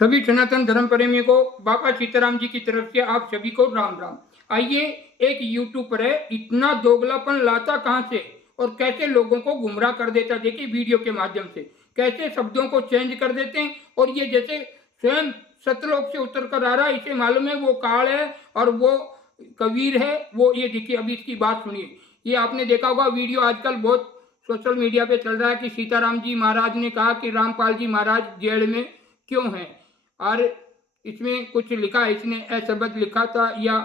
सभी सनातन धर्म प्रेमियों को बाबा सीताराम जी की तरफ से आप सभी को राम राम। आइए, एक यूट्यूबर है, इतना दोगलापन लाता कहाँ से और कैसे लोगों को गुमराह कर देता। देखिए वीडियो के माध्यम से कैसे शब्दों को चेंज कर देते हैं। और ये जैसे स्वयं सतलोक से उतर कर आ रहा है, इसे मालूम है वो काल है और वो कबीर है। वो ये देखिए, अभी इसकी बात सुनिए। ये आपने देखा होगा वीडियो, आजकल बहुत सोशल मीडिया पे चल रहा है कि सीताराम जी महाराज ने कहा कि रामपाल जी महाराज जेल में क्यों हैं। और इसमें कुछ लिखा है, इसने अशब्द लिखा था या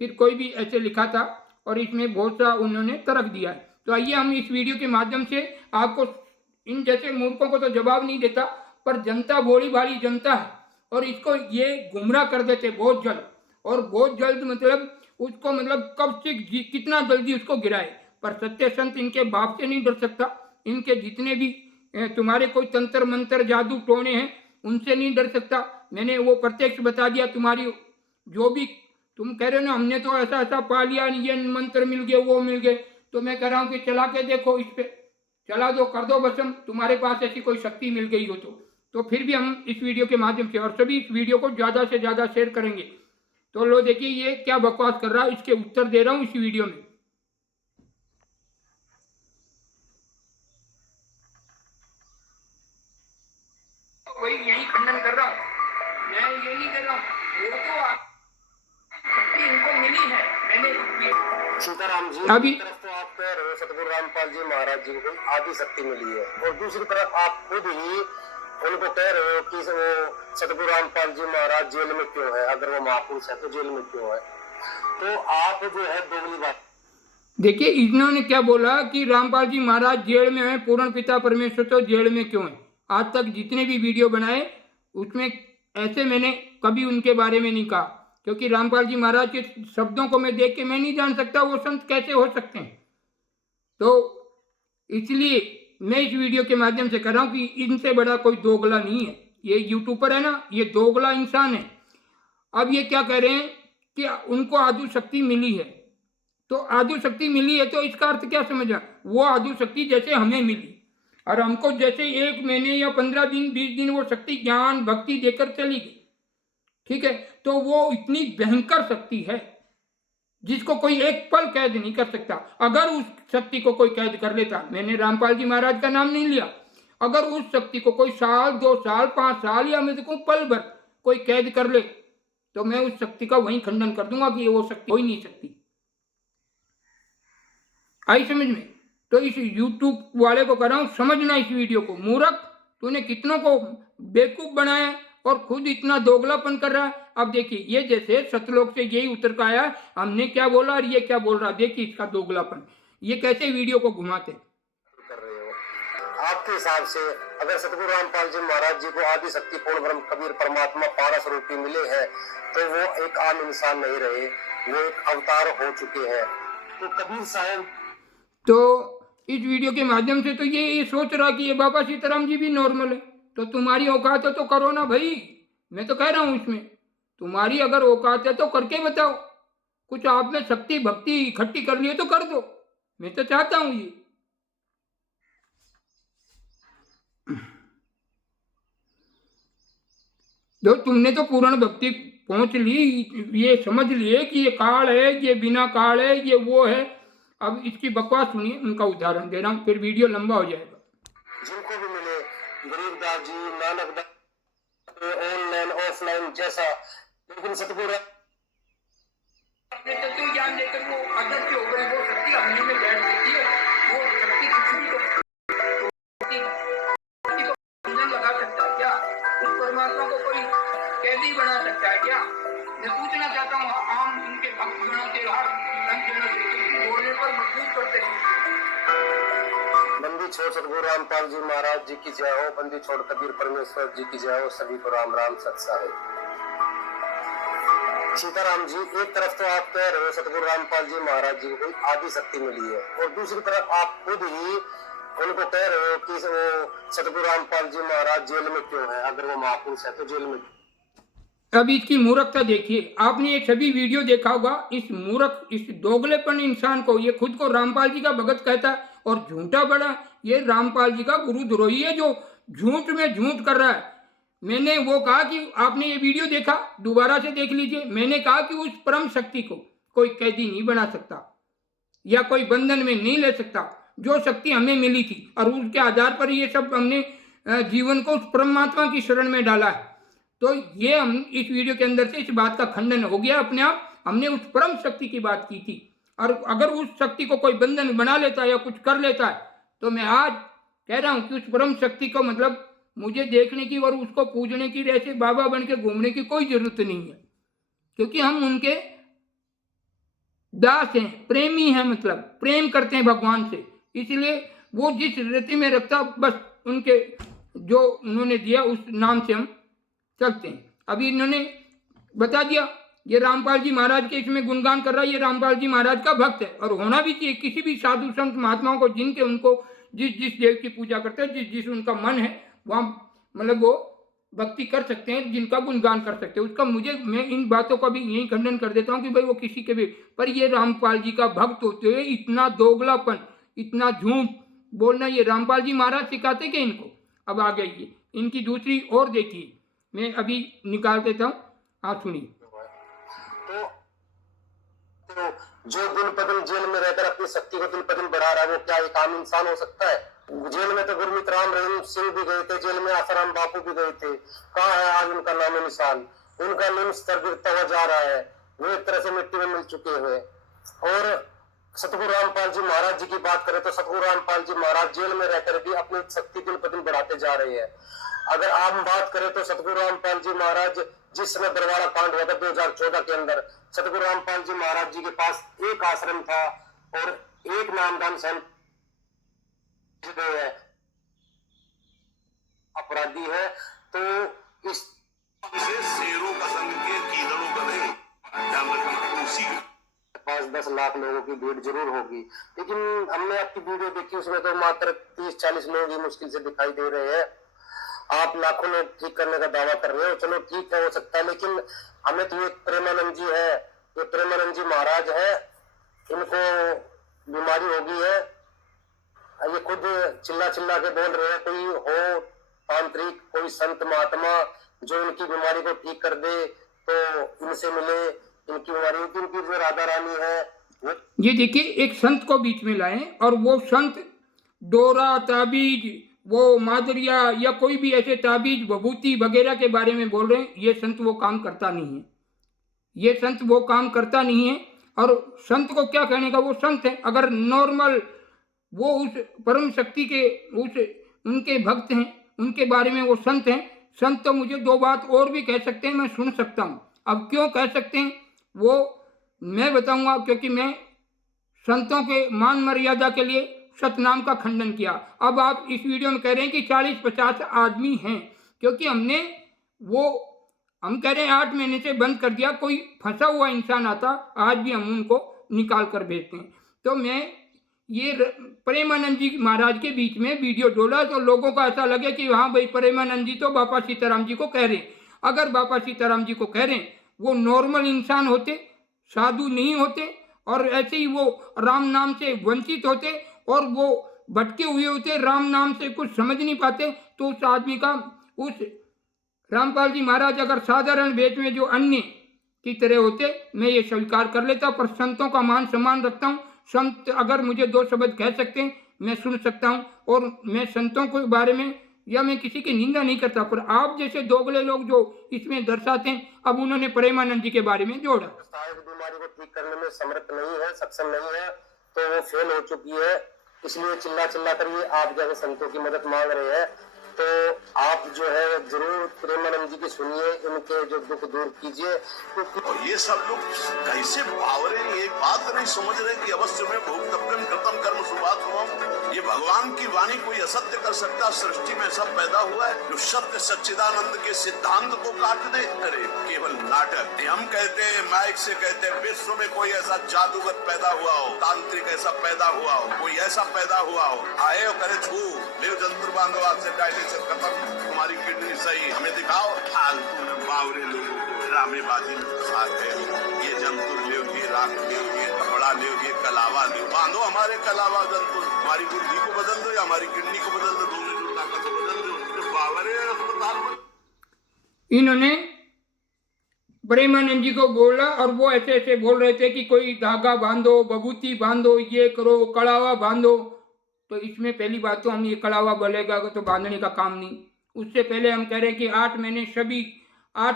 फिर कोई भी ऐसे लिखा था और इसमें बहुत सा उन्होंने तर्क दिया है। तो आइए हम इस वीडियो के माध्यम से आपको, इन जैसे मूर्खों को तो जवाब नहीं देता, पर जनता भोली भाली जनता है और इसको ये गुमराह कर देते बहुत जल्द। और बहुत जल्द मतलब उसको, मतलब कब से कितना जल्दी उसको गिराए। पर सत्य संत इनके बाप से नहीं डर सकता। इनके जितने भी तुम्हारे कोई तंत्र मंत्र जादू टोने हैं उनसे नहीं डर सकता। मैंने वो प्रत्यक्ष बता दिया। तुम्हारी जो भी तुम कह रहे हो ना, हमने तो ऐसा ऐसा पा लिया, ये मंत्र मिल गए वो मिल गए, तो मैं कह रहा हूँ कि चला के देखो, इस पे चला दो, कर दो भस्म। तुम्हारे पास ऐसी कोई शक्ति मिल गई हो तो फिर भी हम इस वीडियो के माध्यम से, और सभी इस वीडियो को ज़्यादा से ज़्यादा शेयर करेंगे। तो लो देखिए ये क्या बकवास कर रहा है, इसके उत्तर दे रहा हूँ इस वीडियो में। वही यही खंडन कर रहा हूँ, मैं ये नहीं कर रहा हूँ। वो तो इनको मिली है। मैंने सीताराम जी अभी एक तरफ तो आप कह रहे हो सतगुरु रामपाल जी महाराज जी को आदि शक्ति मिली है, और दूसरी तरफ आप खुद ही उनको कह रहे हो कि वो सतगुरु रामपाल जी महाराज जेल में क्यों है। अगर वो महापुरुष है तो जेल में क्यों है। तो आप जो है दोगली बात। देखिए इन्होंने क्या बोला कि रामपाल जी महाराज जेल में है, पूर्ण पिता परमेश्वर तो जेल में क्यों है। आज तक जितने भी वीडियो बनाए उसमें ऐसे मैंने कभी उनके बारे में नहीं कहा, क्योंकि रामपाल जी महाराज के शब्दों को मैं देख के मैं नहीं जान सकता वो संत कैसे हो सकते हैं। तो इसलिए मैं इस वीडियो के माध्यम से कर रहा हूँ कि इनसे बड़ा कोई दोगला नहीं है। ये यूट्यूबर है ना, ये दोगला इंसान है। अब ये क्या कह रहे हैं कि उनको आदि शक्ति मिली है। तो आदि शक्ति मिली है तो इसका अर्थ क्या समझा, वो आदि शक्ति जैसे हमें मिली और हमको जैसे 1 महीने या 15 दिन 20 दिन वो शक्ति ज्ञान भक्ति देकर चली गई, ठीक है। तो वो इतनी भयंकर शक्ति है जिसको कोई एक पल कैद नहीं कर सकता। अगर उस शक्ति को कोई कैद कर लेता, मैंने रामपाल जी महाराज का नाम नहीं लिया, अगर उस शक्ति को कोई साल 2 साल 5 साल या मैं देखूं पल भर कोई कैद कर ले, तो मैं उस शक्ति का वहीं खंडन कर दूंगा कि वो शक्ति हो ही नहीं सकती। आई समझ में। तो इस यूट्यूब वाले को कर रहा हूं, समझना इस वीडियो को। मूर्ख, तूने कितनों को बेवकूफ बनाया और खुद इतना दोगलापन कर रहा है। अब देखिए ये जैसे सतलोक से यही उतर का आया, हमने क्या बोला और ये क्या बोल रहा। देखिए इसका दोगलापन, ये कैसे वीडियो को घुमाते कर रहे हो। आपके हिसाब से अगर सतगुरु रामपाल जी महाराज जी को आदि शक्ति पूर्ण ब्रह्म कबीर परमात्मा पारस रूपी मिले हैं, तो वो एक आम इंसान नहीं रहे, वो एक अवतार हो चुके हैं। तो कबीर साहब तो इस वीडियो के माध्यम से तो ये सोच रहा कि ये बाबा सीताराम जी भी नॉर्मल है। तो तुम्हारी औकात है तो करो ना भाई। मैं तो कह रहा हूँ इसमें तुम्हारी अगर औकात है तो करके बताओ। कुछ आप में शक्ति भक्ति इकट्ठी कर लिए तो कर दो। मैं तो चाहता हूँ ये। जो तुमने तो पूर्ण भक्ति पहुंच ली, ये समझ लिए कि ये काल है, ये बिना काल है, ये वो है। अब इसकी बकवास सुनिए, उनका उदाहरण दे रहा हूँ, फिर वीडियो लंबा हो जाएगा। जिनको भी मिले, गरीबदास जी, नानक दास, ऑनलाइन ऑफलाइन जैसा, लेकिन सतगुरु ज्ञान देकर वो अदृश्य हो गई, वो शक्ति हमने में बैठ सकती है। वो शक्ति कुछ भी को बंधन लगा सकता है क्या? उस परमात्मा को कोई कैदी बना सकता है क्या? मैं पूछना चाहता हूँ, आम इनके भक्त बनाते बोलने पर मजबूर करते हैं। बंदी छोड़ सतगुरु रामपाल जी महाराज जी की जय हो, बंदी छोड़ कबीर परमेश्वर जी की जय हो। सभी को राम राम सत साहिब। सीताराम जी एक तरफ तो आप कह रहे हो सतगुरु रामपाल जी महाराज जी को आदि शक्ति मिली है, और दूसरी तरफ आप खुद ही उनको कह रहे हो कि वो सतगुरु रामपाल जी महाराज जेल में क्यों है। अगर वो महापुरुष है तो जेल में। अब इसकी मूर्खता देखिए। आपने ये सभी वीडियो देखा होगा। इस मूर्ख, इस दोगलेपन इंसान को, ये खुद को रामपाल जी का भगत कहता है और झूठा बड़ा, ये रामपाल जी का गुरुद्रोही है जो झूठ में झूठ कर रहा है। मैंने वो कहा कि आपने ये वीडियो देखा, दोबारा से देख लीजिए। मैंने कहा कि उस परम शक्ति को कोई कैदी नहीं बना सकता या कोई बंधन में नहीं ले सकता। जो शक्ति हमें मिली थी और उसके आधार पर ये सब हमने जीवन को उस परमात्मा की शरण में डाला है। तो ये हम इस वीडियो के अंदर से इस बात का खंडन हो गया अपने आप। हमने उस परम शक्ति की बात की थी, और अगर उस शक्ति को कोई बंधन बना लेता है या कुछ कर लेता है, तो मैं आज कह रहा हूं कि उस परम शक्ति को मतलब मुझे देखने की और उसको पूजने की, ऐसे बाबा बन के घूमने की कोई जरूरत नहीं है, क्योंकि हम उनके दास हैं, प्रेमी हैं, मतलब प्रेम करते हैं भगवान से। इसलिए वो जिस रीति में रखता, बस उनके जो उन्होंने दिया उस नाम से हम चलते हैं। अभी इन्होंने बता दिया, ये रामपाल जी महाराज के इसमें गुणगान कर रहा है, ये रामपाल जी महाराज का भक्त है, और होना भी चाहिए। किसी भी साधु संत महात्माओं को जिनके उनको जिस जिस देव की पूजा करते हैं, जिस जिस उनका मन है वहाँ मतलब वो भक्ति कर सकते हैं, जिनका गुणगान कर सकते हैं उसका। मैं इन बातों का भी यही खंडन कर देता हूँ कि भाई वो किसी के भी, पर ये रामपाल जी का भक्त होते हुए इतना दोगलापन, इतना झूठ बोलना, ये रामपाल जी महाराज सिखाते क्या इनको? अब आ गई इनकी दूसरी और देखिए, मैं अभी निकाल देता हूँ, आप सुनिए। तो जो दिन प दिन जेल में रहकर अपनी शक्ति को दिन प दिन बढ़ा रहा है, वो क्या एक आम इंसान हो सकता है? जेल में तो गुरमीत राम रहीम सिंह भी गए थे, जेल में आसाराम बापू भी गए थे। कहाँ है आज उनका नामो निशान? उनका निम्न स्तर गिरता हुआ जा रहा है, वो एक तरह से मिट्टी में मिल चुके हुए। और सतगुरु रामपाल जी महाराज जी की बात करें तो सतगुरु रामपाल जी महाराज जेल में रहकर भी अपनी शक्ति दिन प दिन बढ़ाते जा रहे हैं। अगर आप बात करें तो सतगुरु रामपाल जी महाराज जिस समय बरवाड़ा कांड हुआ था 2014 के अंदर, सतगुरु रामपाल जी महाराज जी के पास एक आश्रम था और एक नामदान संत अपराधी है। तो इस शेरों का संग के कीड़ों का नहीं, ध्यान रखना, उसी 5-10 लाख लोगों की भीड़ जरूर होगी। लेकिन हमने आपकी वीडियो देखी, उसमें तो मात्र 30-40 लोग ही मुश्किल से दिखाई दे रहे हैं। आप लाखों लोग ठीक करने का दावा कर रहे हो, चलो ठीक है, हो सकता है, लेकिन हमें तो ये प्रेमानंद जी है, ये प्रेमानंद जी महाराज है, इनको बीमारी हो गई है, ये खुद चिल्ला चिल्ला के बोल रहे हैं कोई हो तांत्रिक, कोई संत महात्मा जो इनकी बीमारी को ठीक कर दे तो इनसे मिले, इनकी बीमारी। इनकी जो राधा रानी है ये देखिए, एक संत को बीच में लाए और वो संत डोरा, ताबीज, वो मादरिया या कोई भी ऐसे ताबीज, भभूति वगैरह के बारे में बोल रहे हैं। ये संत वो काम करता नहीं है, ये संत वो काम करता नहीं है। और संत को क्या कहने का, वो संत है। अगर नॉर्मल वो उस परम शक्ति के उनके भक्त हैं, उनके बारे में वो संत हैं। संत तो मुझे 2 बात और भी कह सकते हैं, मैं सुन सकता हूँ। अब क्यों कह सकते हैं वो मैं बताऊंगा, क्योंकि मैं संतों के मान मर्यादा के लिए सतनाम का खंडन किया। अब आप इस वीडियो में कह रहे हैं कि 40-50 आदमी हैं, क्योंकि हम कह रहे हैं 8 महीने से बंद कर दिया। कोई फंसा हुआ इंसान आता, आज भी हम उनको निकाल कर भेजते हैं। तो मैं ये प्रेमानंद जी महाराज के बीच में वीडियो डोला तो लोगों को ऐसा लगे कि हाँ भाई प्रेमानंद जी तो बापा सीताराम जी को कह रहे हैं। अगर बापा सीताराम जी को कह रहे हैं, वो नॉर्मल इंसान होते, साधु नहीं होते, और ऐसे ही वो राम नाम से वंचित होते और वो भटके हुए होते, राम नाम से कुछ समझ नहीं पाते, तो उस आदमी का, उस रामपाल जी महाराज अगर साधारण वेश में जो अन्य की तरह होते, मैं ये स्वीकार कर लेता। पर संतों का मान सम्मान रखता हूँ। संत अगर मुझे 2 शब्द कह सकते हैं, मैं सुन सकता हूँ, और मैं संतों के बारे में या मैं किसी की निंदा नहीं करता। पर आप जैसे दोगले लोग जो इसमें दर्शाते हैं, अब उन्होंने प्रेमानंद जी के बारे में जोड़ा। बीमारी को ठीक करने में समर्थ नहीं है, सक्षम नहीं है, तो वो फेल हो चुकी है। इसलिए चिल्ला चिल्ला कर ये आप जैसे संतों की मदद मांग रहे हैं। तो आप जो है जरूर प्रेमानंद जी की सुनिए, इनके जो दुख दूर कीजिए। और ये सब लोग कैसे बावरे ये बात नहीं समझ रहे कि अवश्य में भोक्तव्यम कृतम कर्म शुभात्मम। ये भगवान की वाणी कोई असत्य कर सकता? सृष्टि में सब पैदा हुआ है जो सत्य सच्चिदानंद के सिद्धांत को काट दे। अरे केवल नाटक। हम कहते हैं, माइक से कहते हैं, विश्व में कोई ऐसा जादूगर पैदा हुआ हो, तांत्रिक ऐसा पैदा हुआ हो, कोई ऐसा पैदा हुआ हो, आए और करे छू ले जंतुर बांधो आपसे डायलिसिस खत्म, तुम्हारी किडनी सही, हमें दिखाओ। फालतू में बावरे लोगों को ड्रामेबाजी में फंसा के ये जंतुर ले, ये राख ले, ये कपड़ा ले, ये कलावा ले, बांधो हमारे कलावा जंतुर। हमारी बुद्धि को बदल दो या हमारी किडनी को बदल दो, दोनों जो ताकत को बदल दो। बावरे अस्पताल में इन्होंने प्रेमानंद जी को बोला और वो ऐसे ऐसे बोल रहे थे कि कोई धागा बांधो, बबूती बांधो, ये करो, कड़ावा बांधो। तो इसमें पहली बात तो हम ये कड़ावा बोलेगा तो बांधने का काम नहीं। उससे पहले हम कह रहे हैं कि 8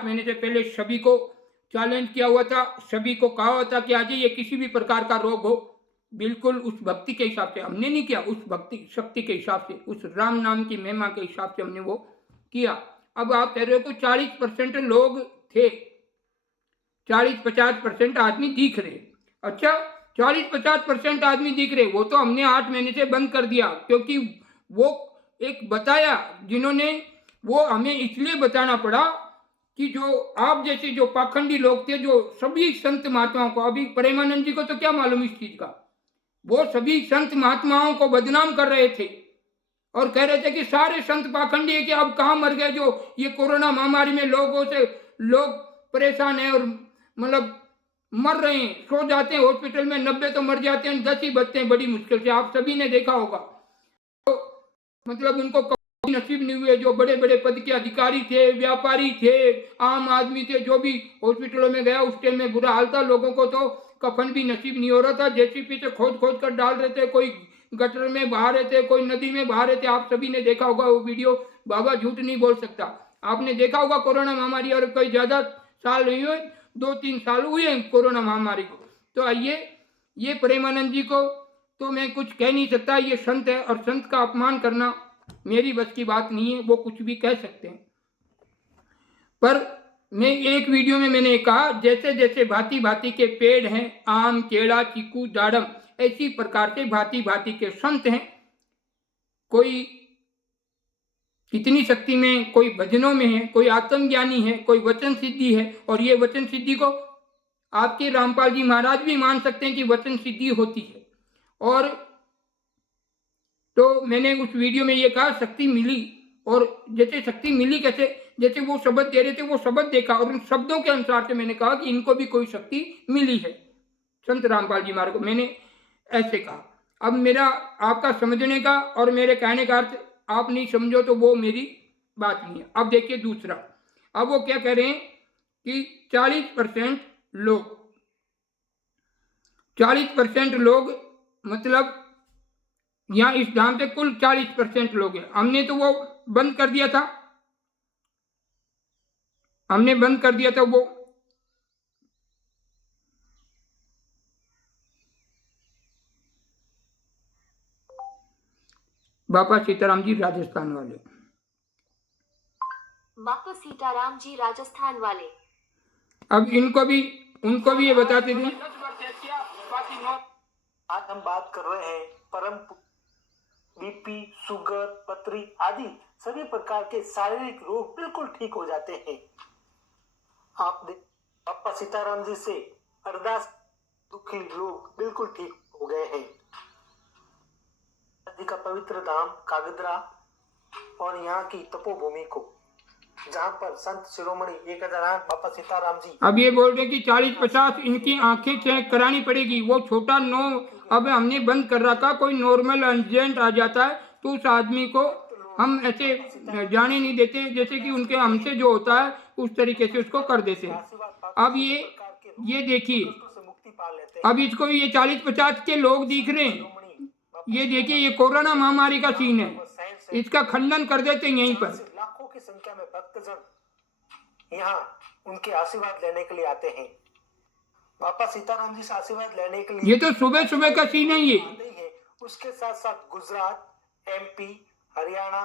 महीने से पहले सभी को चैलेंज किया हुआ था, सभी को कहा हुआ था कि आज ये किसी भी प्रकार का रोग हो, बिल्कुल उस भक्ति के हिसाब से हमने नहीं किया, उस भक्ति शक्ति के हिसाब से, उस राम नाम की महिमा के हिसाब से हमने वो किया। अब आप कह रहे हो कि 40% लोग थे, 40-50% आदमी दिख रहे। अच्छा, 40-50% आदमी दिख रहे, वो तो हमने 8 महीने से बंद कर दिया, क्योंकि वो एक बताया जिन्होंने, वो हमें इसलिए बताना पड़ा कि जो आप जैसे जो पाखंडी लोग थे, जो सभी संत महात्माओं को, अभी प्रेमानंद जी को तो क्या मालूम इस चीज का, वो सभी संत महात्माओं को बदनाम कर रहे थे और कह रहे थे कि सारे संत पाखंडी है, कि अब कहाँ मर गए, जो ये कोरोना महामारी में लोग परेशान है और मतलब मर रहे हैं, सो जाते हैं हॉस्पिटल में, 90 तो मर जाते हैं, 10 ही बचते हैं बड़ी मुश्किल से। आप सभी ने देखा होगा, तो मतलब उनको कभी नसीब नहीं हुए। जो बड़े बड़े पद के अधिकारी थे, व्यापारी थे, आम आदमी थे, जो भी हॉस्पिटलों में गया उस टाइम में बुरा हाल था, लोगों को तो कफन भी नसीब नहीं हो रहा था, जेसीबी से खोद खोद कर डाल रहे थे, कोई गटर में बहा रहे थे, कोई नदी में बहा रहे थे। आप सभी ने देखा होगा वो वीडियो, बाबा झूठ नहीं बोल सकता, आपने देखा होगा कोरोना महामारी, और कोई ज्यादा साल नहीं हुए, 2-3 साल हुए कोरोना महामारी को। तो आइए, ये प्रेमानंद जी को तो मैं कुछ कह नहीं सकता, ये संत है और संत का अपमान करना मेरी बस की बात नहीं है, वो कुछ भी कह सकते हैं। पर मैं एक वीडियो में मैंने कहा, जैसे जैसे भांति भांति के पेड़ हैं, आम, केला, चीकू, दाड़म, ऐसी प्रकार से भांति भांति के संत हैं। कोई कितनी शक्ति में, कोई भजनों में है, कोई आत्मज्ञानी है, कोई वचन सिद्धि है, और ये वचन सिद्धि को आपके रामपाल जी महाराज भी मान सकते हैं कि वचन सिद्धि होती है। और तो मैंने उस वीडियो में ये कहा शक्ति मिली, और जैसे शक्ति मिली कैसे, जैसे वो शब्द दे रहे थे, वो शब्द देखा और उन शब्दों के अनुसार से मैंने कहा कि इनको भी कोई शक्ति मिली है, संत रामपाल जी महाराज को, मैंने ऐसे कहा। अब मेरा आपका समझने का और मेरे कहने का अर्थ आप नहीं समझो तो वो मेरी बात नहीं है। अब देखिए दूसरा, अब वो क्या कह रहे हैं कि 40% लोग मतलब यहाँ इस धाम से कुल 40% लोग हैं, हमने तो वो बंद कर दिया था, वो बापा सीताराम जी राजस्थान वाले, बापा सीताराम जी राजस्थान वाले। अब उनको भी ये बताते थे। आज हम बात कर रहे हैं परम बीपी, शुगर, पथरी आदि सभी प्रकार के शारीरिक रोग बिल्कुल ठीक हो जाते हैं। आप बापा सीताराम जी से अरदास, दुखी लोग बिल्कुल ठीक हो गए हैं। नदी का पवित्र धाम कागदरा और यहाँ की तपोभूमि को, जहाँ पर संत शिरोमणि 1008 बापा सीताराम जी। अब ये बोल रहे कि 40-50 इनकी आंखें चेक करानी पड़ेगी, वो छोटा 9 अब हमने बंद कर रखा, कोई नॉर्मल अर्जेंट आ जाता है तो उस आदमी को हम ऐसे जाने नहीं देते, जैसे कि उनके हमसे जो होता है उस तरीके से उसको कर देते हैं। अब ये देखिए, अब इसको ये 40-50 के लोग दिख रहे हैं, ये देखिए, ये कोरोना महामारी का सीन है, इसका खंडन कर देते हैं यहीं पर। लाखों की संख्या में भक्तजन यहाँ उनके आशीर्वाद लेने के लिए आते हैं। बापा सीताराम जी से आशीर्वाद लेने के लिए ये तो सुबह सुबह का सीन है ये। उसके साथ साथ गुजरात, MP, हरियाणा,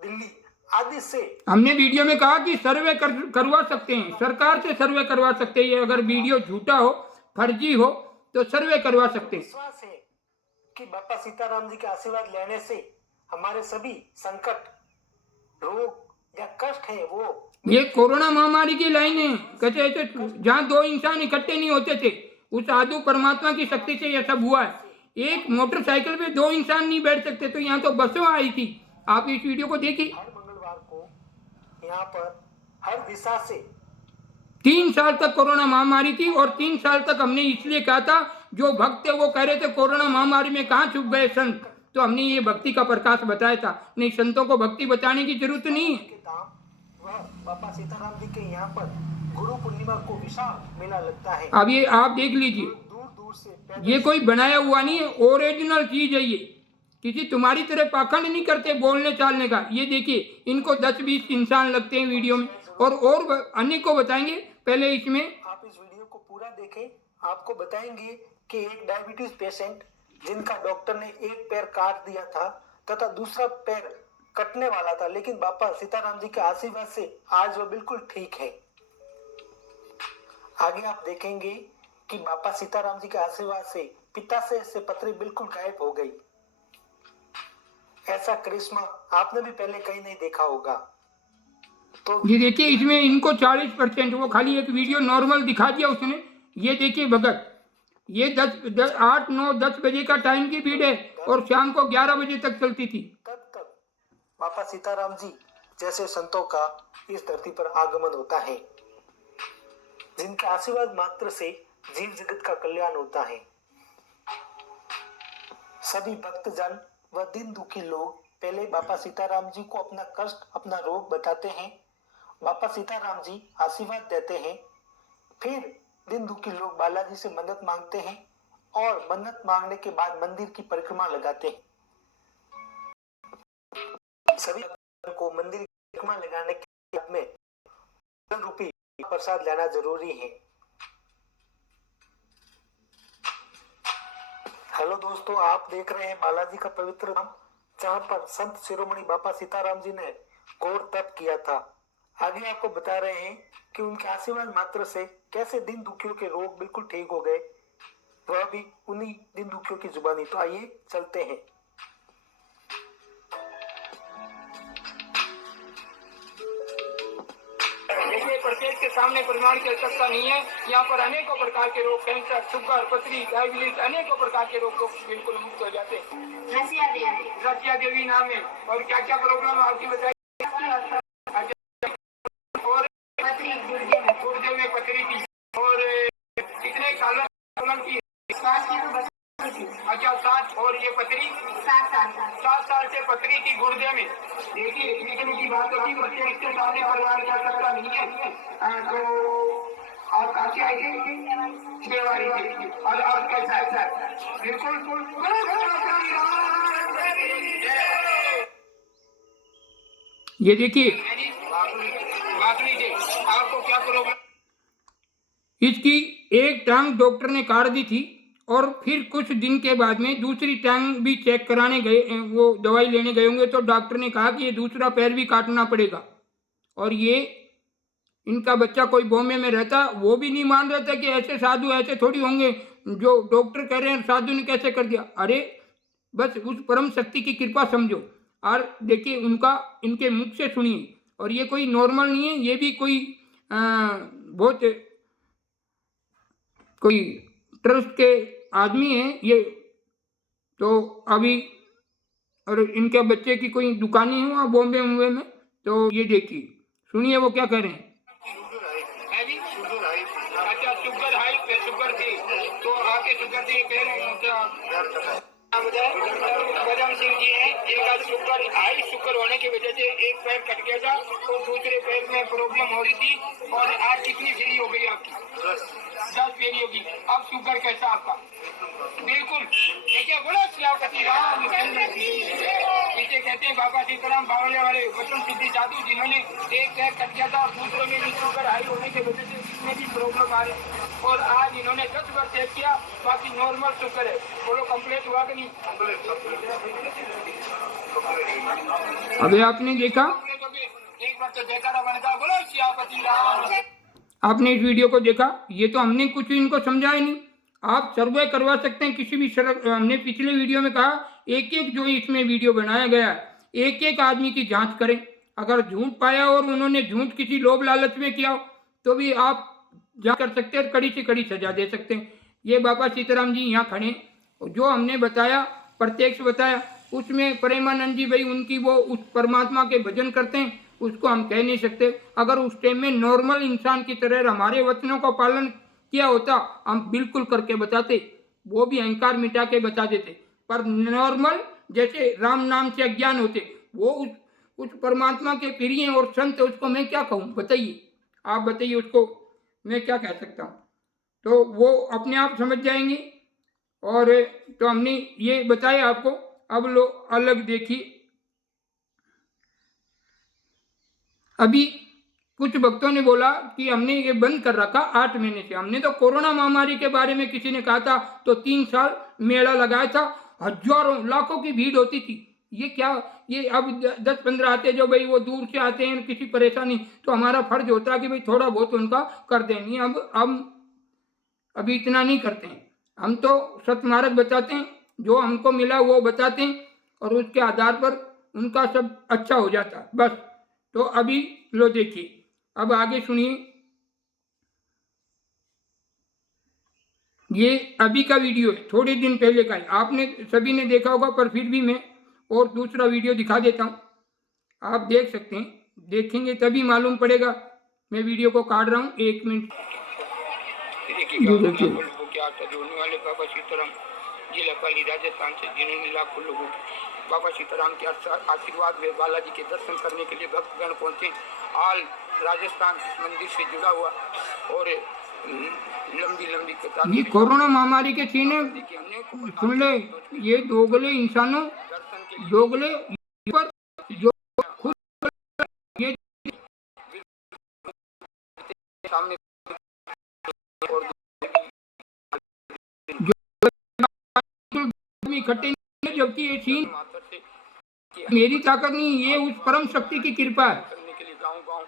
दिल्ली आदि से हमने वीडियो में कहा कि सर्वे करवा सकते हैं, सरकार से सर्वे करवा सकते हैं, अगर वीडियो झूठा हो, फर्जी हो तो सर्वे करवा सकते हैं। विश्वास है कि बापा सीताराम जी के आशीर्वाद लेने से हमारे सभी संकट, रोग या कष्ट है वो, ये कोरोना महामारी की लाइन है, कहते हैं जहाँ 2 इंसान इकट्ठे नहीं होते थे, उस आदि परमात्मा की शक्ति से यह सब हुआ है। एक मोटरसाइकिल पे 2 इंसान नहीं बैठ सकते, तो यहाँ तो बसें आई थी। आप इस वीडियो को देखिए। हर मंगलवार को यहाँ पर हर दिशा से 3 साल तक कोरोना महामारी थी, और 3 साल तक हमने इसलिए कहा था, जो भक्त थे वो कह रहे थे कोरोना महामारी में कहाँ छुप गए संत, तो हमने ये भक्ति का प्रकाश बताया था। नहीं, संतों को भक्ति बताने की जरूरत नहीं है। के दाम वह बाबा सीताराम जी के यहाँ पर गुरु पूर्णिमा को विशाल मेला लगता है। अब ये आप देख लीजिए, दूर दूर से ये कोई बनाया हुआ नहीं है, ओरिजिनल चीज है ये। किसी तुम्हारी तरह पाखंड नहीं करते बोलने चालने का। ये देखिए, इनको 10-20 इंसान लगते हैं वीडियो में, और अन्य को बताएंगे। पहले इसमें आप इस वीडियो को पूरा देखें, आपको बताएंगे कि एक डायबिटीज पेशेंट जिनका डॉक्टर ने एक पैर काट दिया था तथा दूसरा पैर कटने वाला था, लेकिन बाबा सीताराम जी के आशीर्वाद से आज वह बिल्कुल ठीक है। आगे आप देखेंगे कि बाबा सीताराम जी के आशीर्वाद से पित्ताशय से पथरी बिल्कुल गायब हो गई। ऐसा करिश्मा आपने भी पहले कहीं नहीं देखा होगा। तो ये देखिए, इसमें इनको 40%, वो खाली एक वीडियो नॉर्मल दिखा दिया उसने। ये देखिए भगत, ये 8, 9, 10 बजे का टाइम की भीड़ है और शाम को 11 बजे तक चलती थी। तब तक बाबा सीताराम जी जैसे संतों का इस धरती पर आगमन होता है, जिनके आशीर्वाद मात्र से जीव जगत का कल्याण होता है। सभी भक्तजन व दिन दुखी लोग पहले बाबा सीताराम जी को अपना कष्ट, अपना रोग बताते हैं। बाबा सीताराम जी आशीर्वाद देते हैं। फिर दिन दुखी लोग बालाजी से मन्नत मांगते हैं और मन्नत मांगने के बाद मंदिर की परिक्रमा लगाते हैं। सभी को मंदिर की परिक्रमा लगाने के बाद में रूपी प्रसाद लेना जरूरी है। हेलो दोस्तों, आप देख रहे हैं बालाजी का पवित्र धाम, जहाँ पर संत शिरोमणि बाबा सीताराम जी ने घोर तप किया था। आगे आपको बता रहे हैं कि उनके आशीर्वाद मात्र से कैसे दिन दुखियों के रोग बिल्कुल ठीक हो गए, वह भी उन्हीं दिन दुखियों की जुबानी। तो आइए चलते हैं। देखिए, प्रत्येक के सामने प्रमाण की आवश्यकता नहीं है। यहाँ पर अनेकों प्रकार के रोग, कैंसर, शुगर, पथरी, डायबिटीज, अनेकों प्रकार के रोग बिल्कुल मुक्त हो जाते हैं। रसिया देवी नाम है। और क्या क्या प्रॉब्लम आपकी बताइए? और गुर्दे में पथरी थी, और कितने सालों की? अच्छा, 7। और ये पथरी 7 साल से पथरी थी गुर्दे में। देखिए, इतनी की बात होती, बच्चे इसके सामने परिवार कर सकता नहीं है। तो आप काशी आई थी, देवारी थी, और आप कैसा है सर? बिल्कुल। ये देखिए, बात नहीं थी, आपको क्या प्रॉब्लम? इसकी एक टांग डॉक्टर ने काट दी थी, और फिर कुछ दिन के बाद में दूसरी टांग भी चेक कराने गए, वो दवाई लेने गए होंगे, तो डॉक्टर ने कहा कि ये दूसरा पैर भी काटना पड़ेगा। और ये इनका बच्चा कोई बॉम्बे में रहता, वो भी नहीं मान रहा था कि ऐसे साधु ऐसे थोड़ी होंगे, जो डॉक्टर कह रहे हैं साधु ने कैसे कर दिया। अरे बस उस परम शक्ति की कृपा समझो। और देखिए, इनके मुख से सुनिए। और ये कोई नॉर्मल नहीं है, ये भी कोई बहुत कोई ट्रस्ट के आदमी हैं ये। तो अभी, और इनके बच्चे की कोई दुकानें हैं वहाँ बॉम्बे में। तो ये देखिए, सुनिए वो क्या कह रहे हैं। अच्छा, शुगर हाई, शुगर थी, तो आके शुगर थी कह रहे हैं क्या? बदम सिंह जी हैं, एक आज शुगर होने की वजह से एक पैर कट गया था और दूसरे पैर में प्रॉब्लम हो रही थी, और आज कितनी फेरी हो गई आपकी? 10 फेरी होगी। अब शुगर कैसा आपका? बिल्कुल। देखिए, बोला श्यापति राम इसे कहते हैं बाबा सीताराम बावले वाले वचन सिद्धि साधु, जिन्होंने एक पैर कट गया था और दूसरे में भी शुगर हाई होने की वजह से इसमें भी प्रॉब्लम आ रही, और आज इन्होंने 10 बार चेक किया, बाकी नॉर्मल शुगर है। बोलो, कंप्लीट हुआ कि नहीं? अभी आपने देखा, एक बार तो देखा बनता। बोलो श्यापति राम। आपने इस वीडियो को देखा, ये तो हमने कुछ इनको समझाया नहीं। आप सर्वे करवा सकते हैं किसी भी हमने पिछले वीडियो में कहा, एक जो इसमें वीडियो बनाया गया है, एक आदमी की जांच करें। अगर झूठ पाया और उन्होंने झूठ किसी लोभ लालच में किया तो भी आप जांच कर सकते हैं, कड़ी से कड़ी सजा दे सकते हैं। ये बाबा सीताराम जी यहाँ खड़े, जो हमने बताया, प्रत्यक्ष बताया, उसमें प्रेमानंद जी भाई उनकी वो उस परमात्मा के भजन करते हैं, उसको हम कह नहीं सकते। अगर उस टाइम में नॉर्मल इंसान की तरह हमारे वचनों का पालन किया होता, हम बिल्कुल करके बताते, वो भी अहंकार मिटा के बता देते। पर नॉर्मल जैसे राम नाम से अज्ञान होते, वो उस परमात्मा के प्रिय और संत उसको मैं क्या कहूँ, बताइए, आप बताइए उसको मैं क्या कह सकता हूँ। तो वो अपने आप समझ जाएंगे। और तो हमने ये बताया आपको। अब लो अलग देखिए, अभी कुछ भक्तों ने बोला कि हमने ये बंद कर रखा 8 महीने से। हमने तो कोरोना महामारी के बारे में किसी ने कहा था तो 3 साल मेला लगाया था, हजारों लाखों की भीड़ होती थी। ये क्या, ये अब 10-15 आते जो भाई वो दूर से आते हैं, किसी परेशानी, तो हमारा फर्ज होता है कि भाई थोड़ा बहुत उनका कर दें। अब अभी इतना नहीं करते हैं। हम तो सतमार्ग बताते हैं, जो हमको मिला वो बताते हैं और उसके आधार पर उनका सब अच्छा हो जाता है बस। तो अभी लो देखिए, अब आगे सुनिए। ये अभी का वीडियो है, थोड़े दिन पहले का है, आपने सभी ने देखा होगा, पर फिर भी मैं और दूसरा वीडियो दिखा देता हूँ, आप देख सकते हैं। देखेंगे तभी मालूम पड़ेगा। मैं वीडियो को काट रहा हूँ, 1 मिनट। देखिए जोड़ने वाले बाबा सीताराम जिला पाली राजस्थान से, जिन्होंने लाखों लोगों बाबा सीताराम के आशीर्वाद में बालाजी के दर्शन करने के लिए भक्तगण पहुंचे। हाल राजस्थान इस मंदिर से जुड़ा हुआ और लंबी लंबी कतार। ये कोरोना महामारी के सीन है, सुन ले। ये दोगले इंसानों, दोगले पर जो खुद ये सामने और इकट्ठे, जबकि ये सीन मेरी ताकत नहीं, ये उस परम शक्ति की कृपा है। करने के लिए गांव गांव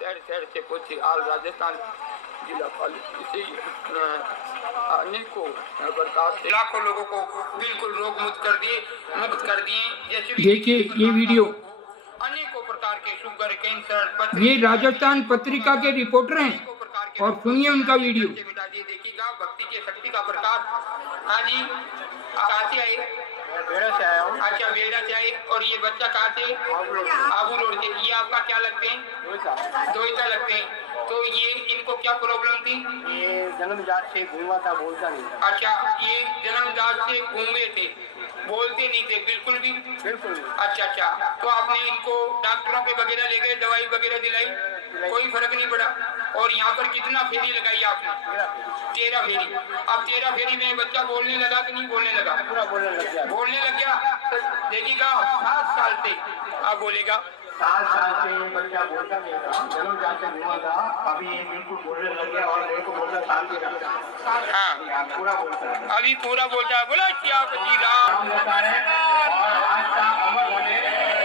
शहर शहर से पहुंचे। आल राजस्थान जिला अनेकों प्रकार से लाखों लोगों को बिल्कुल रोग मुक्त कर दिए। जैसे देखिए ये वीडियो, अनेकों प्रकार के शुगर, कैंसर, ये राजस्थान पत्रिका के रिपोर्टर हैं और सुनिए उनका वीडियो। देखिएगा भक्ति की शक्ति का प्रकाश। हाँ जी, कहाँ से आए? बेड़ा से आया हूँ। अच्छा, बेड़ा से आए। और ये बच्चा कहाँ से? आबू रोड से। ये आपका क्या लगते हैं? दोहिता लगते हैं। तो ये इनको क्या प्रॉब्लम थी? ये जन्मजात से गूंगा था, बोलता नहीं था। अच्छा, ये जन्मजात से गूंगे थे, बोलते नहीं थे बिल्कुल भी? बिल्कुल। अच्छा, तो आपने इनको डॉक्टरों के वगैरह ले गए, दवाई वगैरह दिलाई, कोई फर्क नहीं पड़ा? और यहाँ पर कितना फेरी लगाई आपने? 13 फेरी। अब 13 फेरी में बच्चा बोलने लगा कि नहीं बोलने लगा? पूरा बोलने लग गया। देखिएगा 7 साल से अब बोलेगा। 7 साल से बच्चा बोलता नहीं था, जन्मजात से गूंगा था, अभी बिल्कुल बोलने लग गया और मेरे को बोलता शांति रखता। हाँ, पूरा बोलता है, अभी पूरा बोलता है। बोला सियापति राम होता है। और आज का अमर होने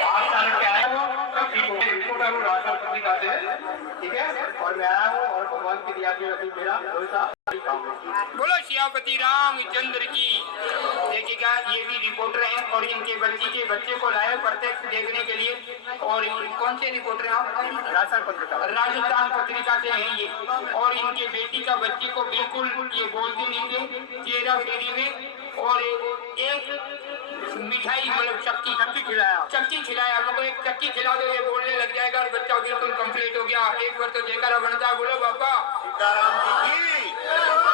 8 साल के आए वो सब ठीक हो रिपोर्टर राष्ट्रपति का है, ठीक है। और मैं आया हूँ और भगवान की दिया की अभी मेरा बोलो सियापति रामचंद्र की। देखिएगा ये भी रिपोर्टर हैं और इनके बच्चे को लाए प्रत्यक्ष देखने के लिए। और कौन से रिपोर्टर हैं आप? राजस्थान पत्रिका से हैं ये। और इनके बेटी का बच्चे को बिल्कुल ये बोलते नहीं थे 13 फेरी में। और एक मिठाई मतलब चक्की खिलाया। लोगों एक चक्की खिला दो, ये बोलने लग जाएगा और बच्चा बिल्कुल कंप्लीट हो गया। एक बार तो जयकारा बनता, बोलो बाबा सीताराम जी।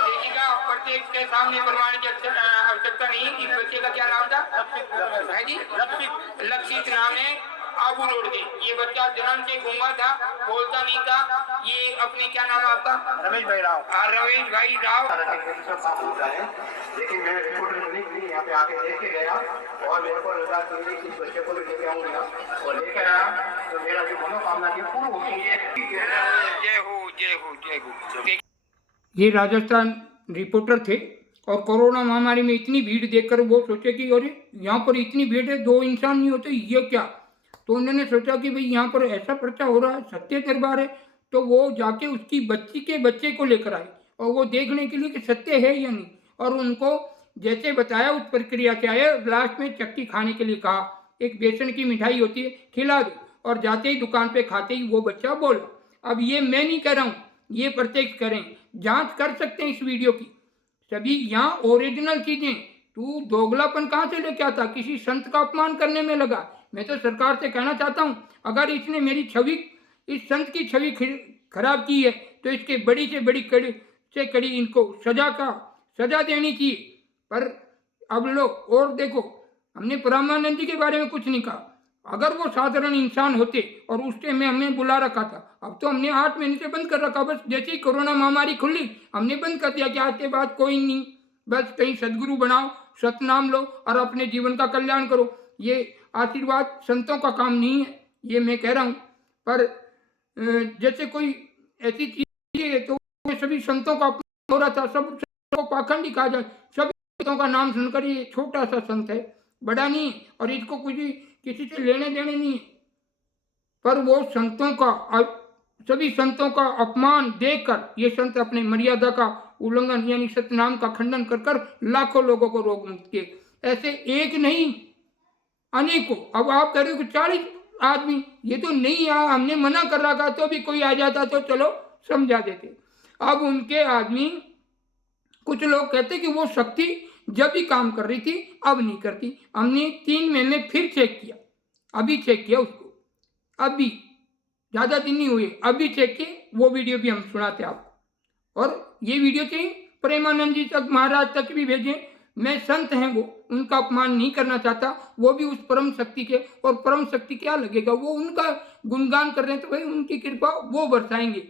देखिएगा प्रत्येक के सामने प्रमाण की आवश्यकता नहीं। इस बच्चे का क्या नाम था? है जी, लक्षित नाम है। आबू रोड के ये बच्चा जन्म से गूंगा था, बोलता नहीं था। ये अपने क्या नाम है आपका? रमेश भाई राव। रमेश भाई राव। लेकिन मैं रिपोर्टर नहीं यहाँ पे आके देख के गया और मेरे को लगा कि इस बच्चे को भी लेके आऊंगा और लेकर आया तो मेरा जो मनोकामना थी पूरी हो गई है। जय हो जय हो जय हो। ये राजस्थान रिपोर्टर थे और कोरोना महामारी में इतनी भीड़ देखकर वो सोचे कि अरे यहाँ पर इतनी भीड़ है, 2 इंसान नहीं होते, ये क्या? तो उन्होंने सोचा कि भाई यहाँ पर ऐसा पर्चा हो रहा है, सत्य दरबार है। तो वो जाके उसकी बच्ची के बच्चे को लेकर आए और वो देखने के लिए कि सत्य है या नहीं। और उनको जैसे बताया उस प्रक्रिया से आए। लास्ट में चक्की खाने के लिए कहा, एक बेसन की मिठाई होती है, खिला दो। और जाते ही दुकान पे खाते ही वो बच्चा बोला। अब ये मैं नहीं कह रहा हूँ, ये प्रत्यक्ष करें, जांच कर सकते हैं इस वीडियो की सभी। यहाँ ओरिजिनल चीजें, तू दोगलापन कहाँ से लेके आता? किसी संत का अपमान करने में लगा। मैं तो सरकार से कहना चाहता हूँ, अगर इसने मेरी छवि, इस संत की छवि खराब की है तो इसके बड़ी से बड़ी कड़ी इनको सजा देनी चाहिए। पर अब लो और देखो, हमने परमानंद जी के बारे में कुछ नहीं कहा, अगर वो साधारण इंसान होते और उस टाइम में हमने बुला रखा था, अब तो हमने 8 महीने से बंद कर रखा। बस जैसे ही कोरोना महामारी खुली हमने बंद कर दिया कि आज के बाद कोई नहीं, बस कहीं सदगुरु बनाओ, सतनाम लो और अपने जीवन का कल्याण करो। ये आशीर्वाद संतों का काम नहीं है, ये मैं कह रहा हूँ। पर जैसे कोई ऐसी चीज है तो सभी संतों का अपमान हो रहा था, सब संतों को पाखंडी कहा जाए। सभी संतों का नाम सुनकर ये छोटा सा संत है, बड़ा नहीं है और इसको कुछ किसी से लेने देने नहीं है, पर वो संतों का सभी संतों का अपमान देखकर ये संत अपने मर्यादा का उल्लंघन यानी सतनाम का खंडन कर कर लाखों लोगों को रोग मुक्त किए। ऐसे एक नहीं अनेकों। अब आप कह रहे हो कि 40 आदमी, ये तो नहीं आ, हमने मना कर रखा तो भी कोई आ जाता तो चलो समझा देते। अब उनके आदमी, कुछ लोग कहते कि वो शक्ति जब भी काम कर रही थी अब नहीं करती। हमने 3 महीने फिर चेक किया, अभी चेक किया उसको, अभी ज़्यादा दिन नहीं हुए, अभी चेक किए, वो वीडियो भी हम सुनाते आपको। और ये वीडियो चाहिए प्रेमानंद जी तक, महाराज तक भी भेजें। मैं संत हैं वो, उनका अपमान नहीं करना चाहता, वो भी उस परम शक्ति के, और परम शक्ति क्या लगेगा, वो उनका गुणगान कर रहे हैं तो भाई उनकी कृपा वो बरसाएंगे।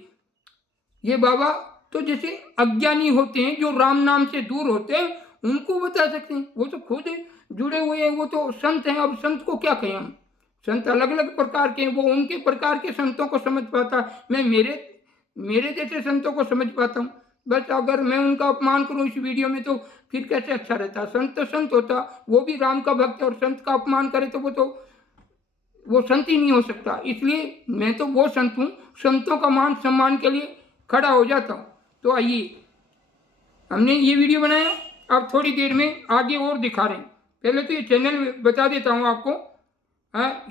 ये बाबा तो जैसे अज्ञानी होते हैं, जो राम नाम से दूर होते हैं, उनको बता सकते हैं, वो तो खुद जुड़े हुए हैं, वो तो संत हैं। अब संत को क्या कहें हम, संत अलग अलग प्रकार के हैं, वो उनके प्रकार के संतों को समझ पाता, मैं मेरे जैसे संतों को समझ पाता हूँ। बस अगर मैं उनका अपमान करूँ इस वीडियो में तो फिर कैसे अच्छा रहता। संत तो संत होता, वो भी राम का भक्त है, और संत का अपमान करे तो वो संत ही नहीं हो सकता। इसलिए मैं तो वो संत हूँ, संतों का मान सम्मान के लिए खड़ा हो जाता हूँ। तो आइए, हमने ये वीडियो बनाया, अब थोड़ी देर में आगे और दिखा रहे हैं। पहले तो ये चैनल बता देता हूँ आपको,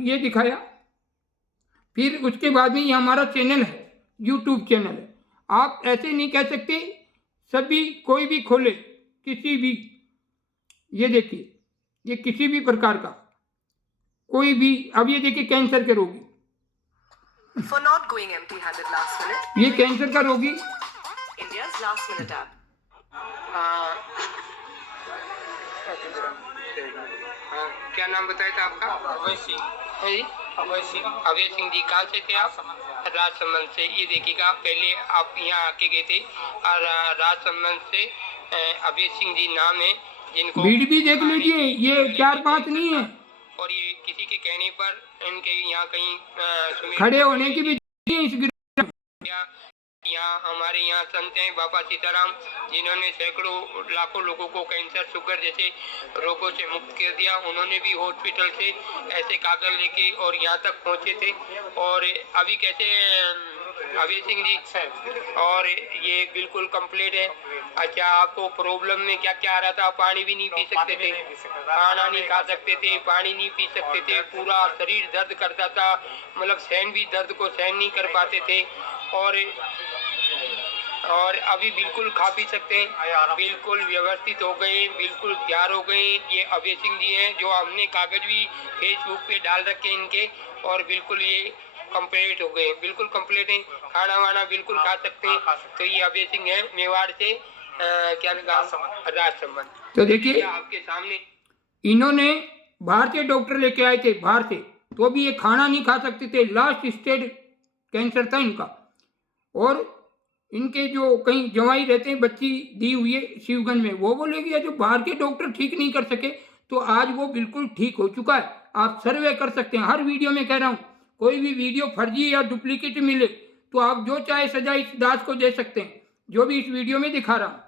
ये दिखाया, फिर उसके बाद में ये हमारा चैनल है, यूट्यूब चैनल है। आप ऐसे नहीं कह सकते सभी कोई भी खोले, किसी भी, ये देखिए, ये किसी भी प्रकार का कोई भी, अब ये देखिए कैंसर के रोगी, For not going empty-handed last minute, ये कैंसर का रोगी, India's last minute app. क्या नाम बताया था आपका? अभय सिंह। है जी, अभय सिंह जी। कहाँ से थे आप? राजसमंद से। ये देखिएगा, पहले आप यहाँ आके गए थे, और राजसमंद से अभय सिंह जी नाम है, जिनको वीडियो भी देख लीजिए, ये 4-5 नहीं है, और ये किसी के कहने पर इनके यहाँ कहीं खड़े होने की भी इस यहाँ हमारे यहाँ संत हैं बाबा सीताराम, जिन्होंने सैकड़ों लाखों लोगों को कैंसर, शुगर जैसे रोगों से मुक्त कर दिया। उन्होंने भी हॉस्पिटल से ऐसे कागज लेके और यहाँ तक पहुँचे थे। और अभी कैसे अभय सिंह जी, और ये बिल्कुल कंप्लीट है। अच्छा, आपको प्रॉब्लम में क्या क्या आ रहा था? पानी भी नहीं पी सकते थे, खाना नहीं खा सकते थे, पानी नहीं पी सकते थे, पूरा शरीर दर्द करता था, मतलब सहन भी दर्द को सहन नहीं कर पाते थे। और अभी बिल्कुल खा पी सकते हैं, बिल्कुल व्यवस्थित हो गए, बिल्कुल तैयार हो गए। ये अभय सिंह जी हैं, जो हमने कागज भी फेसबुक पे डाल रखे इनके, और बिल्कुल ये कंप्लीट हो गए, बिल्कुल कंप्लीट है, खाना वाना बिल्कुल खा सकते हैं। तो ये अभय सिंह है, मेवाड़ से, क्या नाम? राजसमंद। तो देखिए आपके सामने, इन्होंने बाहर के डॉक्टर लेके आए थे, बाहर से, तो भी ये खाना नहीं खा सकते थे, लास्ट स्टेज कैंसर था इनका। और इनके जो कहीं जवाई रहते हैं, बच्ची दी हुई है शिवगंज में, वो बोले कि जो बाहर के डॉक्टर ठीक नहीं कर सके, तो आज वो बिल्कुल ठीक हो चुका है। आप सर्वे कर सकते हैं, हर वीडियो में कह रहा हूँ, कोई भी वीडियो फर्जी या डुप्लीकेट मिले तो आप जो चाहे सजा इस दास को दे सकते हैं, जो भी इस वीडियो में दिखा रहा हूँ।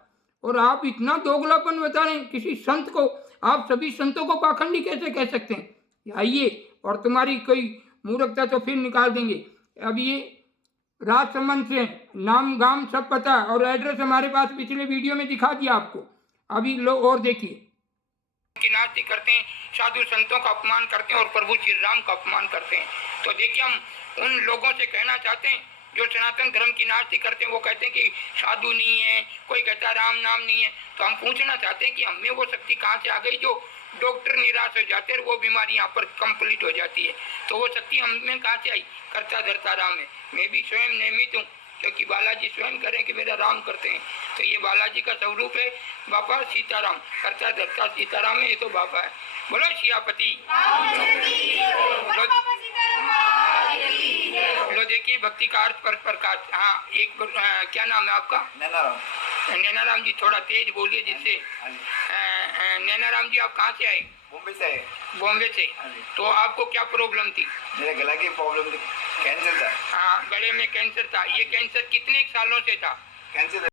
और आप इतना दोगलापन बता रहे हैं किसी संत को, आप सभी संतों को पाखंडी कैसे कह सकते हैं? आइए, और तुम्हारी कोई मूर्खता तो फिर निकाल देंगे। अब ये राजसमंद से, नाम गाम सब पता है, और एड्रेस हमारे पास पिछले वीडियो में दिखा दिया आपको। अभी लोग और देखिए, नास्ती करते हैं, साधु संतों का अपमान करते हैं, और प्रभु श्री राम का अपमान करते हैं। तो देखिए, हम उन लोगों से कहना चाहते हैं जो सनातन धर्म की नास्ती करते हैं, वो कहते हैं कि साधु नहीं है, कोई कहता है राम नाम नहीं है। तो हम पूछना चाहते हैं कि हमें वो शक्ति कहाँ से आ गई जो डॉक्टर निराश हो जाते हैं, वो बीमारी यहाँ पर कंप्लीट हो जाती है। तो वो शक्ति हमें कहाँ से आई? करता धरता राम है। मैं भी स्वयं नियमित हूँ, क्योंकि बालाजी स्वयं करें कि मेरा राम करते हैं। तो ये बालाजी का स्वरूप है बापा सीताराम, करता धरता सीताराम है, ये तो बापा है। बोलो सियापति। लो देखिए भक्ति का अर्थ पर प्रकाश। हाँ एक क्या नाम है आपका? नैनाराम जी, थोड़ा तेज बोलिए जिससे। नैनाराम जी आप कहाँ से आए? बॉम्बे से आए। बॉम्बे से। तो आपको क्या प्रॉब्लम थी? मेरे गला की प्रॉब्लम थी, कैंसर था। हाँ गले में कैंसर था। ये कैंसर कितने सालों से था? कैंसर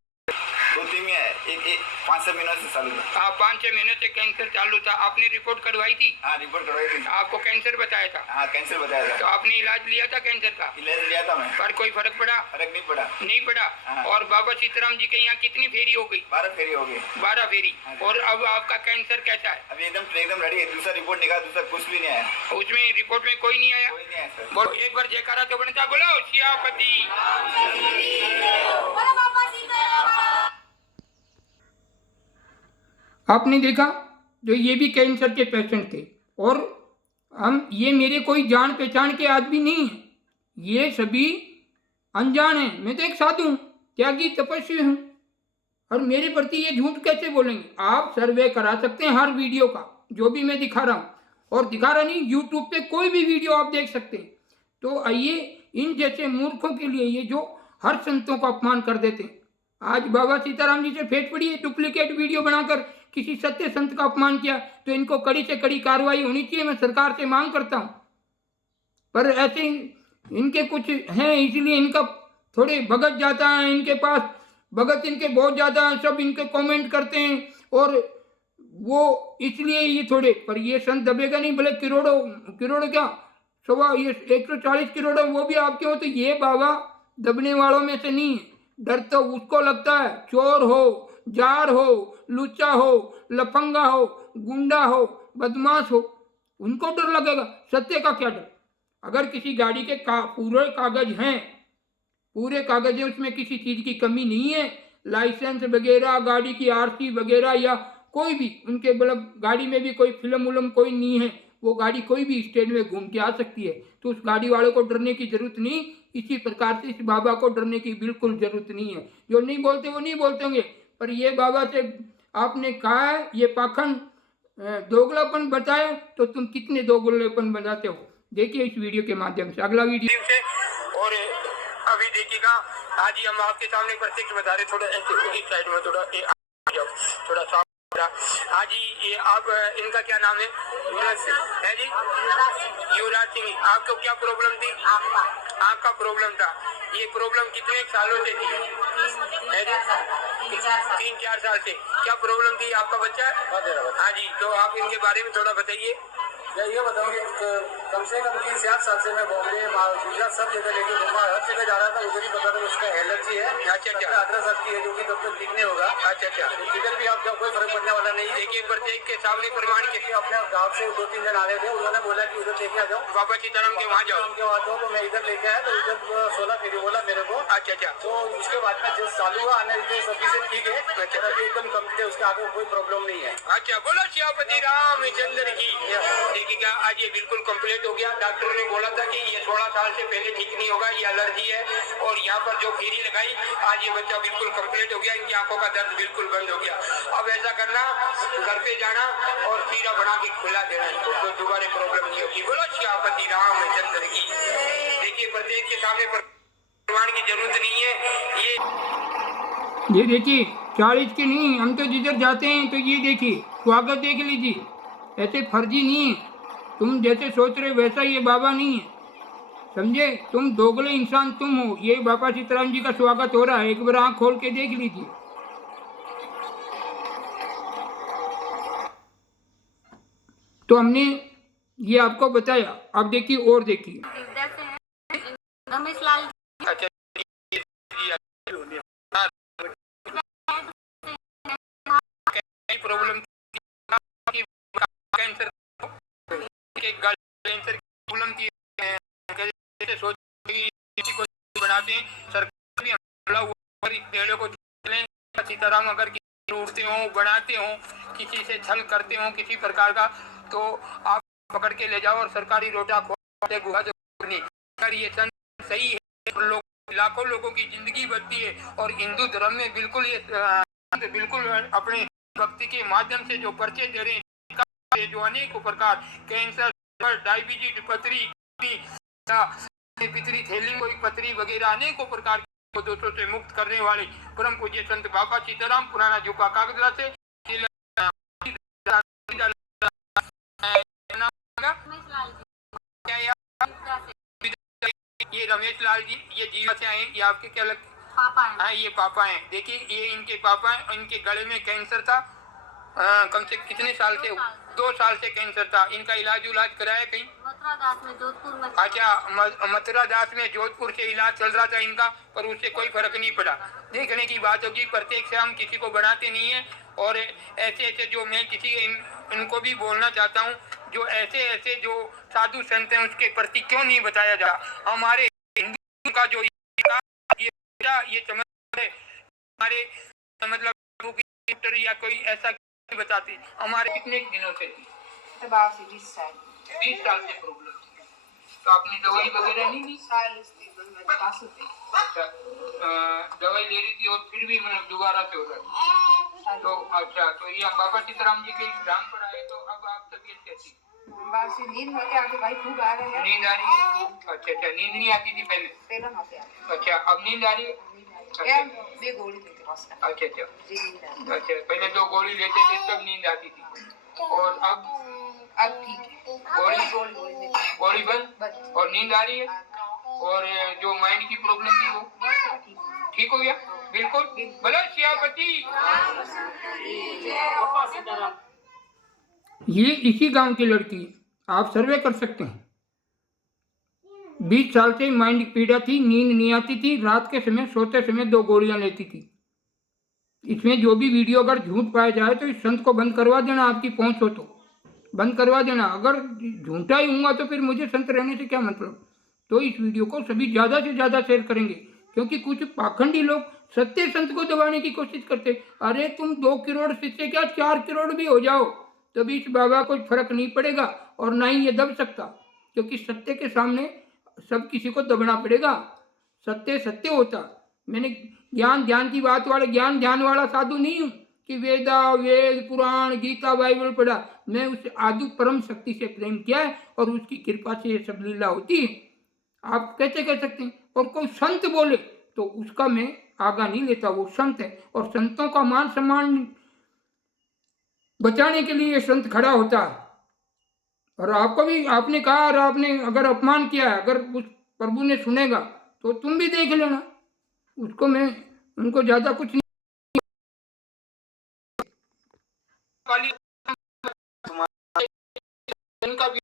2-3 में है, एक 5-6 महीनों से चालू था। हाँ 5-6 महीने से कैंसर चालू था। आपने रिपोर्ट करवाई थी? हाँ रिपोर्ट करवाई थी। आपको कैंसर बताया था? हाँ कैंसर बताया था। तो आपने इलाज लिया था कैंसर का? इलाज लिया था मैं, पर कोई फर्क पड़ा? फर्क नहीं पड़ा। नहीं पड़ा। हाँ। और बाबा सीताराम जी के यहाँ कितनी फेरी हो गई? 12 फेरी हो गई। 12 फेरी। हाँ। और अब आपका कैंसर कैसा है? अभी एकदम रेडी है। दूसरा रिपोर्ट निकाला, दूसरा कुछ भी नहीं आया। उसमें रिपोर्ट में कोई नहीं आया? कोई नहीं आया सर। बोलो एक बार जयकारा तो बनता, बोलो सियापति। आपने देखा जो ये भी कैंसर के पेशेंट थे, और ये मेरे कोई जान पहचान के आदमी नहीं है, ये सभी अनजान हैं। मैं तो एक साधु हूँ, त्यागी तपस्वी हूँ, और मेरे प्रति ये झूठ कैसे बोलेंगे? आप सर्वे करा सकते हैं हर वीडियो का, जो भी मैं दिखा रहा हूँ, और दिखा रहा नहीं, यूट्यूब पे कोई भी वीडियो आप देख सकते हैं। तो आइए इन जैसे मूर्खों के लिए, ये जो हर संतों का अपमान कर देते हैं, आज बाबा सीताराम जी से फेंट पड़ी है, डुप्लीकेट वीडियो बनाकर किसी सत्य संत का अपमान किया, तो इनको कड़ी से कड़ी कार्रवाई होनी चाहिए। मैं सरकार से मांग करता हूँ। पर ऐसे इनके कुछ हैं, इसलिए इनका थोड़े भगत जाता है, इनके पास भगत इनके बहुत ज़्यादा हैं, सब इनके कमेंट करते हैं, और वो इसलिए ये थोड़े, पर ये संत दबेगा नहीं, भले करोड़ों क्या 140 करोड़ वो भी आपके हो, तो ये बाबा दबने वालों में से नहीं है। डर तो उसको लगता है, चोर हो, जार हो, लुच्चा हो, लफंगा हो, गुंडा हो, बदमाश हो, उनको डर लगेगा। सत्य का क्या डर? अगर किसी गाड़ी के पूरे कागज हैं, पूरे कागज हैं, उसमें किसी चीज़ की कमी नहीं है, लाइसेंस वगैरह, गाड़ी की आरसी वगैरह, या कोई भी उनके मतलब गाड़ी में भी कोई फिल्म कोई नहीं है, वो गाड़ी कोई भी स्टेट में घूम के आ सकती है, तो उस गाड़ी वाले को डरने की जरूरत नहीं। इसी प्रकार से इस बाबा को डरने की बिल्कुल जरूरत नहीं है। जो नहीं बोलते वो नहीं बोलते होंगे, पर ये बाबा से आपने कहा है, ये पाखंड दोगलापन बताए, तो तुम कितने दोगलेपन बनाते हो, देखिए इस वीडियो के माध्यम से। अगला वीडियो से, और अभी देखिएगा, आज ही हम आपके सामने प्रत्यक्ष बता रहे, थोड़ा इस साइड में थोड़ा साफ। हाँ जी, ये आप इनका क्या नाम है? है जी युवराज सिंह। आपको क्या प्रॉब्लम थी? आँख का प्रॉब्लम था। ये प्रॉब्लम कितने सालों से थी? 3-4 साल से। क्या प्रॉब्लम थी? आपका बच्चा? हाँ जी, तो आप इनके बारे में थोड़ा बताइए। मैं ये बताऊँ कि कम से कम 3-4 साल से मैं बॉम्बे, गुजरात सब जगह लेके घूमा, हर जगह जा रहा था, उधर ही पता था उसका एलर्जी है। अच्छा। 18 की है, जो कि तब तक ठीक नहीं होगा। अच्छा। फिगर भी आप जब कोई फर्क पड़ने वाला नहीं है। देखिए प्रत्येक के सामने प्रमाण के अपने गाँव से 2-3 जन आ रहे थे, उन्होंने बोला कि उधर लेके आ जाओ, बाबा सीताराम के वहाँ जाओ। उनके वहाँ जाओ, तो मैं इधर लेके आया, तो इधर 16 फेरी बोला मेरे को। अच्छा। तो उसके बाद में जो चालू हुआ आने सभी से ठीक है, अभी एकदम कम थे, उसके आगे कोई प्रॉब्लम नहीं है। अच्छा, बोलो सियापति रामचंद्र की। देखिएगा आज ये बिल्कुल कंप्लीट हो गया। डॉक्टर ने बोला था कि ये 16 साल से पहले ठीक नहीं होगा, ये एलर्जी है, और यहाँ पर जो फेरी लगाई, आज ये बच्चा बिल्कुल कंप्लीट हो गया, इनकी आंखों का दर्द बिल्कुल बंद हो गया। अब ऐसा करना, घर पे जाना और सीरा बना के खुला देना इनको, तो दोबारा प्रॉब्लम नहीं होगी। बोलो सियापति रामचंद्र की। देखिए प्रत्येक के सामने प्रमाण की जरूरत नहीं है। ये देखिए 40 की नहीं, हम तो जिधर जाते हैं तो ये देखिए स्वागत देख लीजिए, ऐसे फर्जी नहीं है। तुम जैसे सोच रहे वैसा ये बाबा नहीं है, समझे? तुम दोगले इंसान तुम हो। ये बाबा सीताराम जी का स्वागत हो रहा है, एक बार आँख खोल के देख लीजिए। तो हमने ये आपको बताया, अब देखिए और देखिए। अच्छा, प्रॉब्लम कैंसर के गल कैंसर की प्रॉब्लम थी, कैसे सोच किसी को बनाते हैं, सरकार भी हमला हुआ, इस डेढ़ को चलें। सीताराम अगर उड़ते हो, बनाते हो, किसी से छल करते हो किसी प्रकार का, तो आप पकड़ के ले जाओ और सरकारी रोटा खोल गुहा नहीं। अगर ये संत सही है, लोग लाखों लोगों की जिंदगी बचती है। और हिंदू धर्म में बिल्कुल ये बिल्कुल अपने भक्ति के माध्यम से जो पर्चे दे रहे हैं, जो अनेकों प्रकार कैंसर, डायबिटीज, पथरी, पितरी थैली, कोई पथरी वगैरह अनेकों प्रकार के दोषों से मुक्त करने वाले परम पूज्य संत बाबा सीताराम पुराना जुका कागजरा से ये रमेश लाल जी, ये जीवा से आए, ये आपके क्या लगते पापा है। हाँ, ये पापा हैं। देखिए ये इनके पापा हैं, इनके गले में कैंसर था। कम से कितने साल से? 2 साल से कैंसर था। इनका इलाज कराया कहीं? मथुरा दास में जोधपुर में। अच्छा, मथुरा दास में जोधपुर से इलाज चल रहा था इनका, पर उससे कोई फर्क नहीं पड़ा। देखने की बात होगी, प्रत्येक से हम किसी को बढ़ाते नहीं है। और ऐसे ऐसे जो मैं इनको भी बोलना चाहता हूँ, जो ऐसे जो साधु संत हैं उसके प्रति क्यों नहीं बताया जा? हमारे हिंदू का जो ये चमत्कार है, हमारे मतलब या कोई ऐसा बताते हमारे कितने दिनों से थी? 20 साल 20 साल से प्रॉब्लम थी। तो आपने दवाई वगैरह नहीं ली? अच्छा, दवाई ले रही थी और फिर भी मतलब दोबारा से हो रहा है। तो अच्छा, तो ये बाबा सीताराम जी के धाम पर आए, तो अब आप तबीयत कैसी? नींद होते आगे भाई खूब आ रहे हैं। नींद आ रही है? अच्छा, नींद नहीं आती थी पहले? अच्छा, अब नींद आ रही है? गोली लेते अच्छा, पहले 2 गोली लेते थे तब नींद आती थी, और अब ठीक है। गोली बंद और नींद आ रही है। और जो माइंड की प्रॉब्लम थी वो ठीक हो गया बिल्कुल। बोलो सियापति। ये इसी गांव की लड़की है, आप सर्वे कर सकते हैं। 20 साल से माइंड की पीड़ा थी, नींद नहीं आती थी, रात के समय सोते समय 2 गोलियां लेती थी। इसमें जो भी वीडियो अगर झूठ पाया जाए तो इस संत को बंद करवा देना, आपकी पहुंच हो तो बंद करवा देना। अगर झूठा ही होगा तो फिर मुझे संत रहने से क्या मतलब? तो इस वीडियो को सभी ज़्यादा से ज़्यादा शेयर करेंगे, क्योंकि कुछ पाखंडी लोग सत्य संत को दबाने की कोशिश करते। अरे तुम 2 करोड़ शिष्य क्या 4 करोड़ भी हो जाओ तो भी इस बाबा को फर्क नहीं पड़ेगा, और ना ही ये दब सकता, क्योंकि सत्य के सामने सब किसी को दबना पड़ेगा। सत्य सत्य होता। मैंने ज्ञान की बात वाला ज्ञान ध्यान वाला साधु नहीं हूँ कि वेद पुराण गीता बाइबल पढ़ा। मैं उस आदि परम शक्ति से प्रेम किया है, और उसकी कृपा से ये सब लीला होती है। आप कैसे कह सकते हैं? और कोई संत बोले तो उसका मैं आगा नहीं लेता, वो संत है, और संतों का मान सम्मान बचाने के लिए संत खड़ा होता है। और आपको भी आपने कहा, और आपने अगर अपमान किया है, अगर उस प्रभु ने सुनेगा तो तुम भी देख लेना। उसको मैं उनको ज्यादा कुछ नहीं उनका भी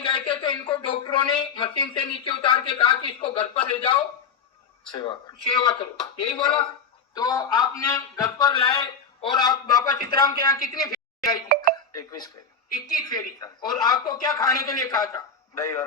गए थे, तो इनको डॉक्टरों ने मशीन से नीचे उतार के कहा कि इसको घर पर ले जाओ, सेवा करो, यही बोला। तो आपने घर पर लाए, और आप बाबा सीताराम के यहाँ कितनी फेरी आई थी? 21 फेरी। और आपको क्या खाने के लिए कहा था? दही और